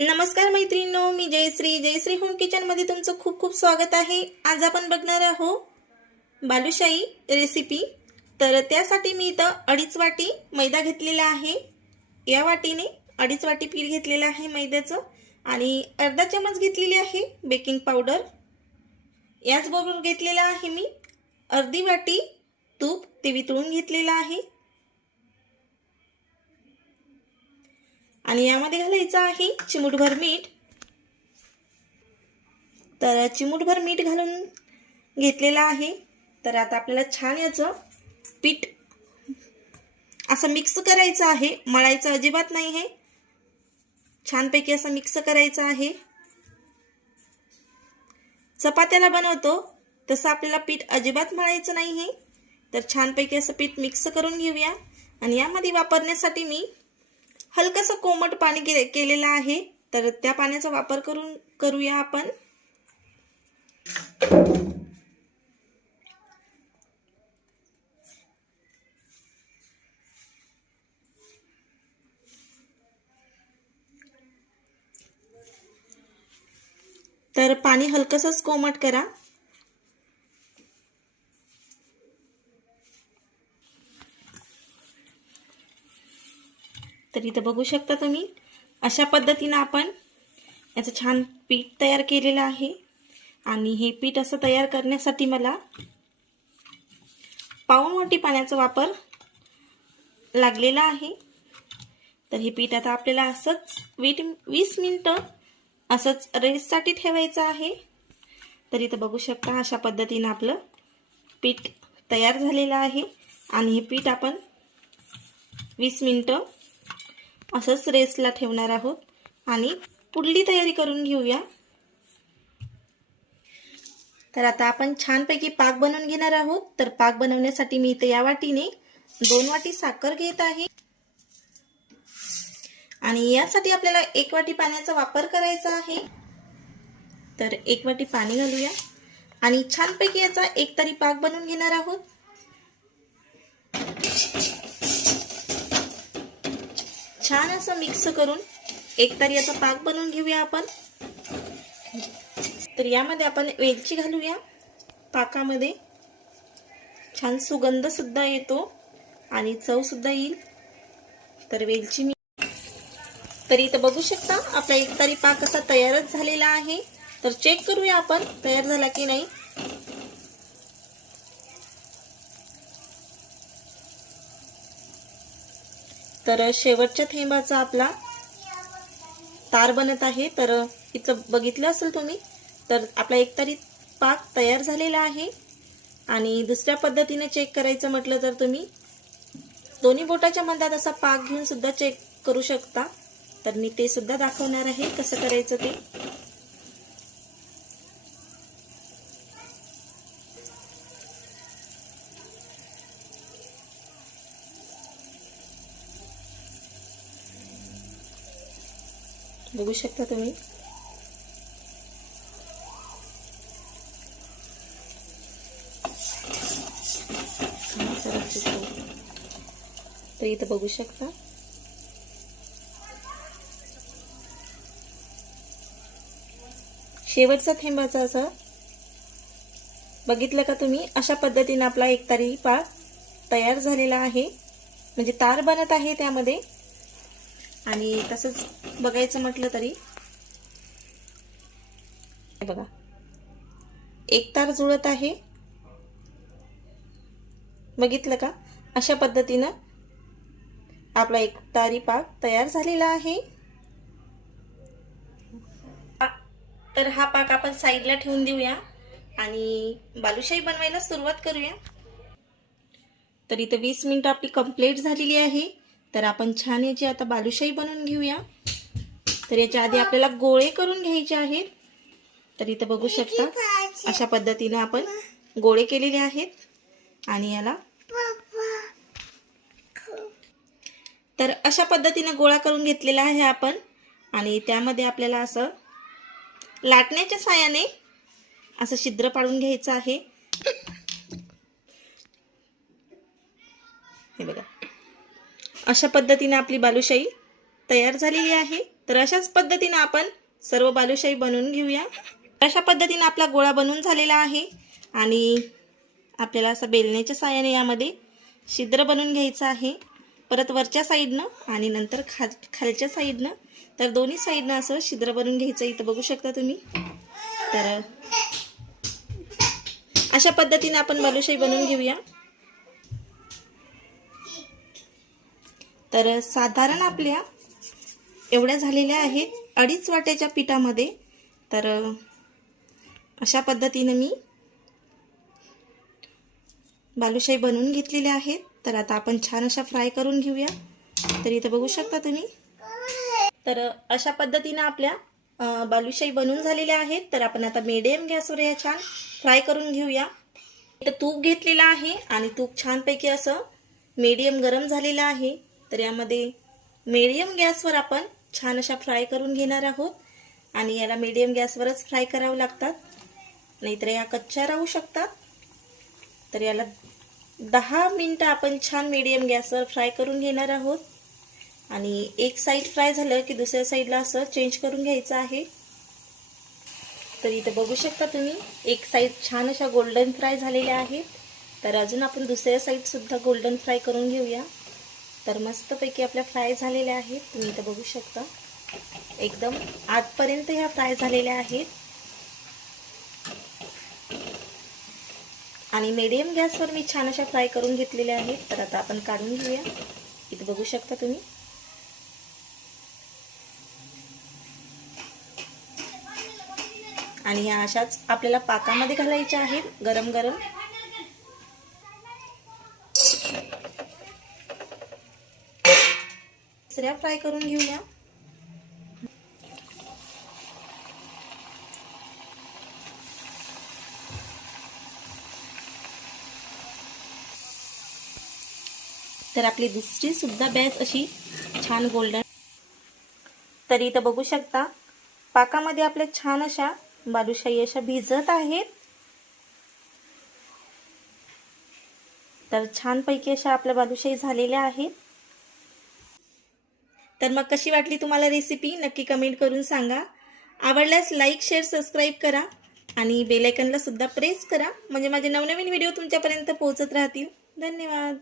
नमस्कार मैत्रिणींनो मी जयश्री. जयश्री होम किचनमध्ये तुमचं खूप खूप स्वागत आहे. आज आपण बघणार आहोत बालुशाही रेसिपी तर त्यासाठी मी इथं अडीच वाटी मैदा घेतलेला आहे. या वाटीने अडीच वाटी पीठ घेतलेलं आहे मैद्याचं आणि अर्धा चमच घेतलेली आहे बेकिंग पावडर याचबरोबर घेतलेलं आहे मी अर्धी वाटी तूप. ते वितळून घेतलेलं आहे. आणि यामध्ये घालायचं आहे चिमूटभर मीठ. तर चिमूटभर मीठ घालून घेतलेलं आहे. तर आता आपल्याला छान याचं पीठ असं मिक्स करायचं आहे. मळायचं अजिबात नाही आहे छानपैकी असं मिक्स करायचं आहे. चपात्याला बनवतो. तसं आपल्याला पीठ अजिबात मळायचं नाही आहे तर छानपैकी असं पीठ मिक्स करून घेऊया. आणि यामध्ये वापरण्यासाठी मी हलकंसं कोमट पाणी केले केलेलं आहे. तर त्या पाण्याचा वापर करून करूया आपण. तर पाणी हलकसंच कोमट करा. तर इथं बघू शकता तुम्ही अशा पद्धतीनं आपण याचं छान पीठ तयार केलेलं आहे. आणि हे पीठ असं तयार करण्यासाठी मला पाऊण वाटी पाण्याचा वापर लागलेला आहे. तर हे पीठ आता आपल्याला असंच वीट वीस मिनटं असंच रेससाठी ठेवायचं आहे. तर इथं बघू शकता अशा पद्धतीनं आपलं पीठ तयार झालेलं आहे. आणि हे पीठ आपण वीस मिनटं असंच रेसला ठेवणार आहोत. आणि पुढली तयारी करून घेऊया. तर आता आपण छानपैकी पाक बनवून घेणार आहोत. तर पाक बनवण्यासाठी मी इथे या वाटीने दोन वाटी साखर घेत आहे. आणि यासाठी आपल्याला एक वाटी पाण्याचा वापर करायचा आहे. तर एक वाटी पाणी घालूया. आणि छानपैकी याचा एक तरी पाक बनवून घेणार आहोत. छान असं मिक्स करून एक तरी याचा पाक बनवून घेऊया आपण. तर यामध्ये आपण वेलची घालूया. पाकामध्ये छान सुगंधसुद्धा येतो आणि चवसुद्धा येईल. तर वेलची मी तर इथं बघू शकता आपला एक तरी पाक असा तयारच झालेला आहे. तर चेक करूया आपण तयार झाला की नाही. तर शेवटच्या थेंबाचा आपला तार बनत आहे. तर इथं बघितलं असेल तुम्ही तर आपला एक तरी पाक तयार झालेला आहे. आणि दुसऱ्या पद्धतीने चेक करायचं म्हटलं तर तुम्ही दोन्ही बोटाच्या मधात असा पाक घेऊन सुद्धा चेक करू शकता. तर मी ते सुद्धा दाखवणार आहे कसं करायचं ते. बघू शकता तुम्ही. तर इथं बघू शकता. शेवटचा थेंबाचा असा. बघितलं का तुम्ही? अशा पद्धतीने आपला एक तारी पाक तयार झालेला आहे. म्हणजे तार बनत आहे त्यामध्ये. आणि तसंच बघायचं म्हटलं तरी हे बघा. एक तार जुळत आहे. बघितलं का? अशा पद्धतीनं आपला एक तारी पाक तयार झालेला आहे. तर हा पाक आपण साईडला ठेवून देऊया आणि बालुशाही बनवायला सुरुवात करूया. तर इथं वीस मिनिटं आपली कंप्लीट झालेली आहे. तर आपण छान याची आता बालुशाही बनवून घेऊया. तर याच्या आधी आपल्याला गोळे करून घ्यायचे आहेत. तर इथं बघू शकता अशा पद्धतीनं आपण गोळे केलेले आहेत. आणि याला तर अशा पद्धतीनं गोळा करून घेतलेला आहे आपण. आणि त्यामध्ये आपल्याला असं लाटण्याच्या सायाने असं छिद्र पाडून घ्यायचं आहे. हे बघा. अशा पद्धतीने आपली बालुशाही तयार झालेली आहे. तर अशाच पद्धतीनं आपण सर्व बालुशाही बनवून घेऊया. अशा पद्धतीनं आपला गोळा बनवून झालेला आहे. आणि आपल्याला असं बेलण्याच्या साहाय्याने यामध्ये छिद्र बनवून घ्यायचं आहे. परत वरच्या साईडनं आणि नंतर खाल खालच्या साईडनं. तर दोन्ही साईडनं असं छिद्र बनवून घ्यायचं इथं बघू शकता तुम्ही. तर अशा पद्धतीने आपण बालुशाही बनवून घेऊया. तर साधारण आपल्या एवढ्या झालेल्या आहेत अडीच वाट्याच्या पिठामध्ये. तर अशा पद्धतीने मी बालुशाही बनवून घेतलेल्या आहेत. तर आता आपण छान अशा फ्राय करून घेऊया. तर इथं बघू शकता तुम्ही. तर अशा पद्धतीनं आपल्या बालुशाही बनवून झालेल्या आहेत. तर आपण आता मिडियम गॅसवर या छान फ्राय करून घेऊया. इथं तूप घेतलेलं आहे आणि तूप छानपैकी असं मीडियम गरम झालेलं आहे. तर यामध्ये मीडियम गॅसवर आपण छान अशा फ्राय करून घेणार आहोत. आणि याला मिडियम गॅसवरच फ्राय करावं लागतात. नाहीतर या कच्च्या राहू शकतात. तर याला दहा मिनटं आपण छान मिडियम गॅसवर फ्राय करून घेणार आहोत. आणि एक साईड फ्राय झालं की दुसऱ्या साईडला असं चेंज करून घ्यायचं आहे. तर इथं बघू शकता तुम्ही एक साईड छान अशा गोल्डन फ्राय झालेल्या आहेत. तर अजून आपण दुसऱ्या साईडसुद्धा गोल्डन फ्राय करून घेऊया. तर मस्तपैकी आपल्या फ्राय झालेल्या आहेत. तुम्ही इथं बघू शकता. एकदम आतपर्यंत ह्या फ्राय झालेल्या आहेत. आणि मीडियम गॅसवर मी छान अशा फ्राय करून घेतलेल्या आहेत. तर आता आपण काढून घेऊया. इथं बघू शकता तुम्ही. आणि ह्या अशाच आपल्याला पाकामध्ये घालायच्या आहेत. गरम गरम दुसऱ्या फ्राय करून घेऊया. तर आपली दुसरी सुद्धा बॅच अशी छान गोल्डन तर इथं बघू शकता पाकामध्ये आपल्या छान अशा बालुशाही अशा भिजत आहेत. तर छानपैकी अशा आपल्या बालुशाही झालेल्या आहेत. तर मग कशी वाटली तुम्हाला रेसिपी नक्की कमेंट करून सांगा. आवडल्यास लाईक शेअर सबस्क्राईब करा आणि बेलायकनला सुद्धा प्रेस करा. म्हणजे माझे नवनवीन व्हिडिओ तुमच्यापर्यंत पोहोचत राहतील. धन्यवाद.